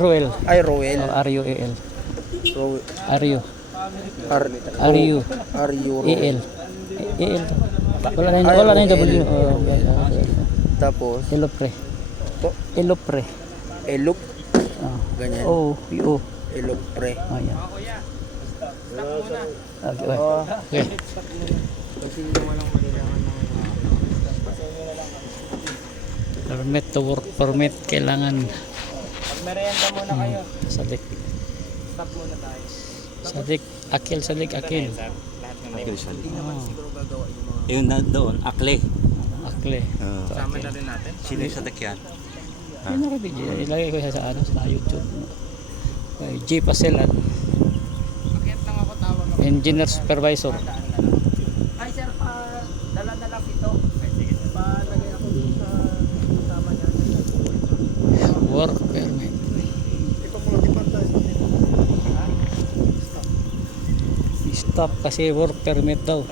Roel. Ay, Roel. R-U-E-L. Ario. E-L. E-L. Wala na yung W. Tapos, Elopre. Elopre. Elup. Ganyan. O. Elupre. Ayan. Okay. Permit to work permit kailangan. Merienda muna kayo. Sadik. Stop muna tayo. Sadik. Akil. Lahat ng Yun na doon, Akle. Akle. Sama na rin natin. Sino yung sadakyan? Yun na rin. Ilagay ko siya sa YouTube. G. Paselan. Bakit lang ako tawag ako? Engineer Supervisor. Ay sir, dala-dala lang ito. Palagay ako dun sa tama niya. Work permit. Stop kasi work permit daw.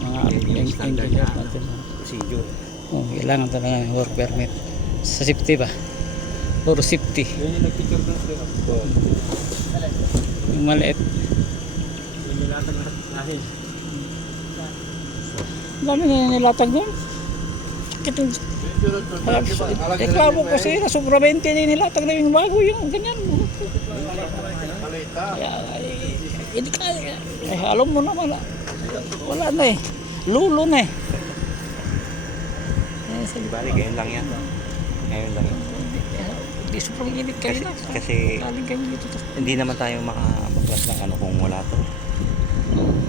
Mga engineer natin. Procedure. Kailangan talaga ng work permit. Sa safety ba? For safety. Yun yung nagpicture dun sir. Yung maliit. Yung nilatag natin. Dami na nilatag doon. Reklamo ko sila, sobra 20 na nilatag na yung bago yung ganyan. Hindi kaya. Alam mo naman. Wala na eh. Lulo na eh. Bali, ngayon lang yan. Ngayon lang yan. Hindi sobrang init kayo na. Kasi Galing kayo dito. hindi naman tayo makapaglas ng ano kung wala to.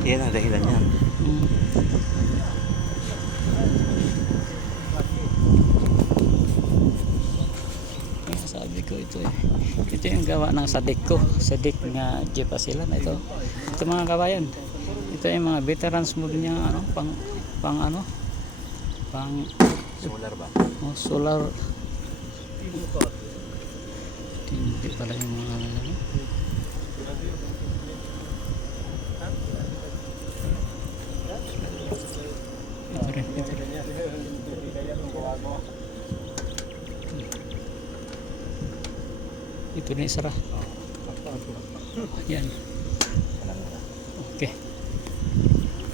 Yan ang dahilan yan. Kaya sabi ko ito eh. Ito yung gawa ng sadik ko. Sadik nga jepa sila na ito. Ito mga kabayan. Ito yung mga veterans mode niya ano, pang Solar ba? solar. Hindi pala yung mga ano. Ito rin. Ito na isara. Yan.